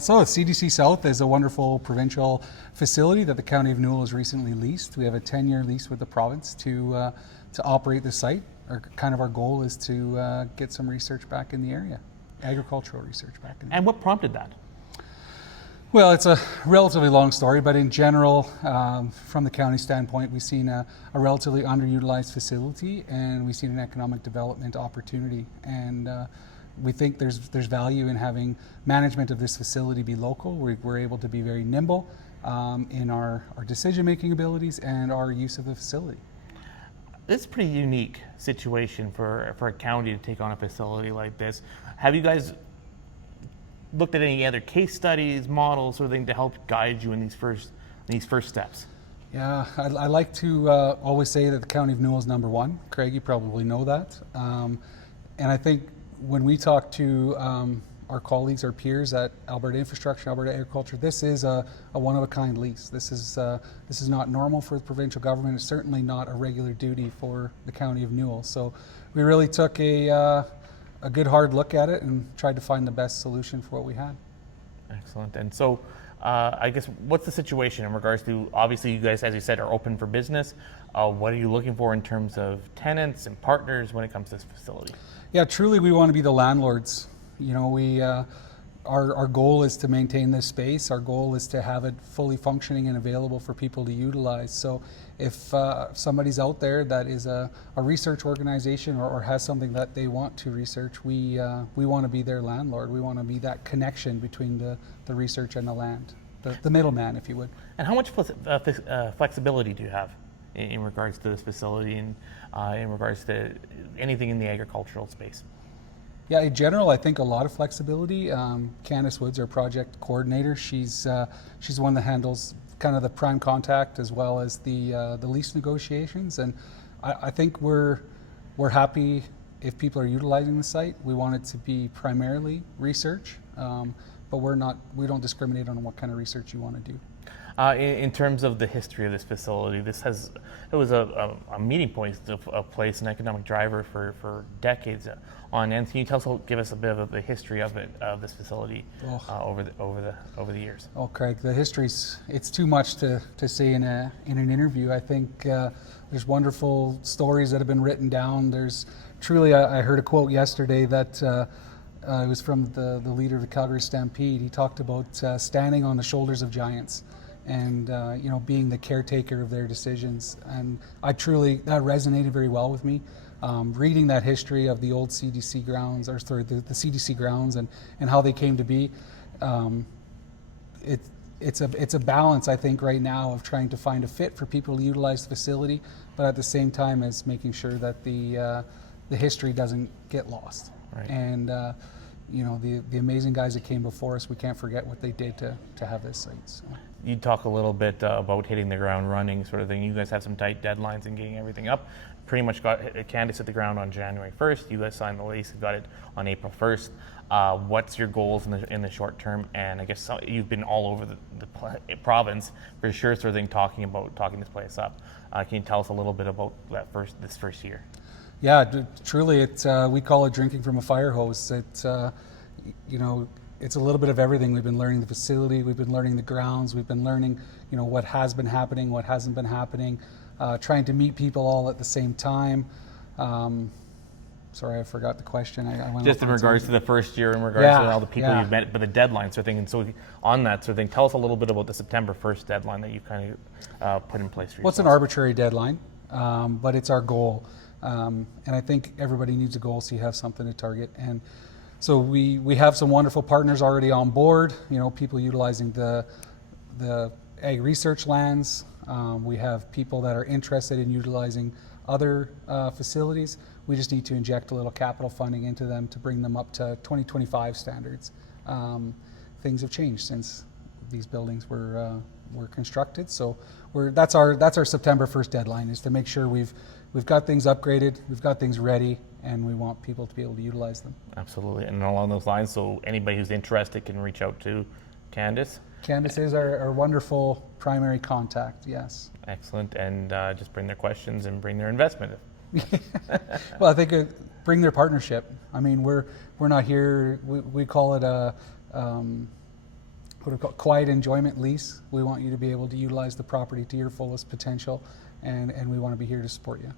So CDC South is a wonderful provincial facility that the County of Newell has recently leased. We have a 10-year lease with the province to operate the site. Our goal is to get some research back in the area, agricultural research back in the area. And what prompted that? Well, it's a relatively long story, but in general, from the county standpoint, we've seen a relatively underutilized facility, and we've seen an economic development opportunity. And we think there's value in having management of this facility be local. We're able to be very nimble in our decision-making abilities and our use of the facility. It's a pretty unique situation for a county to take on a facility like this. Have you guys looked at any other case studies, models, sort of thing to help guide you in these first steps? Yeah, I like to always say that the County of Newell is number one. Craig, you probably know that. And I think when we talk to our colleagues, our peers at Alberta Infrastructure, Alberta Agriculture, this is a one-of-a-kind lease. This is not normal for the provincial government. It's certainly not a regular duty for the County of Newell. So we really took a good hard look at it and tried to find the best solution for what we had. Excellent. And so I guess what's the situation in regards to, obviously you guys, as you said, are open for business. What are you looking for in terms of tenants and partners when it comes to this facility? Yeah, truly we want to be the landlords. You know, our goal is to maintain this space. Our goal is to have it fully functioning and available for people to utilize. So if somebody's out there that is a research organization or has something that they want to research, we want to be their landlord. We want to be that connection between the research and the land, the middleman, if you would. And how much flexibility do you have in regards to this facility and in regards to anything in the agricultural space? Yeah, in general, I think a lot of flexibility. Candace Woods, our project coordinator, she's the one that handles kind of the prime contact as well as the lease negotiations. And I think we're happy if people are utilizing the site. We want it to be primarily research, but we don't discriminate on what kind of research you want to do. In terms of the history of this facility, it was a meeting point, a place, an economic driver for decades on end. Can you give us a bit of the history of this facility over the years? Oh, Craig, the history's it's too much to say in an interview. I think there's wonderful stories that have been written down. There's truly, I heard a quote yesterday that it was from the leader of the Calgary Stampede. He talked about standing on the shoulders of giants. And being the caretaker of their decisions, and that resonated very well with me. Reading that history of the old CDC grounds, or sorry, the CDC grounds, and how they came to be, it's a balance, I think, right now of trying to find a fit for people to utilize the facility, but at the same time as making sure that the history doesn't get lost. Right. And the amazing guys that came before us, we can't forget what they did to have this site. So. You talk a little bit about hitting the ground running sort of thing. You guys have some tight deadlines in getting everything up. Pretty much got Candace hit the ground on January 1st. You guys signed the lease and got it on April 1st. What's your goals in the short term? And I guess you've been all over the province for sure, sort of thing, talking this place up. Can you tell us a little bit about this first year? Yeah, truly, we call it drinking from a fire hose. It's a little bit of everything. We've been learning the facility, we've been learning the grounds, we've been learning, what has been happening, what hasn't been happening, trying to meet people all at the same time. Sorry, I forgot the question. I went just in regards to the first year, in regards to all the people you've met, but the deadline sort of thing. And so on that sort of thing, tell us a little bit about the September 1st deadline that you kind of put in place for yourself. Well, it's an arbitrary deadline, but it's our goal. And I think everybody needs a goal so you have something to target. And so we have some wonderful partners already on board, people utilizing the ag research lands. We have people that are interested in utilizing other facilities. We just need to inject a little capital funding into them to bring them up to 2025 standards. Things have changed since these buildings were constructed. So that's our September 1st deadline, is to make sure we've got things upgraded, we've got things ready, and we want people to be able to utilize them. Absolutely. And along those lines, so anybody who's interested can reach out to Candace? Candace is our wonderful primary contact, yes. Excellent. And just bring their questions and bring their investment. Well, I think bring their partnership. I mean, we're not here, we call it what we call quiet enjoyment lease. We want you to be able to utilize the property to your fullest potential, and we want to be here to support you.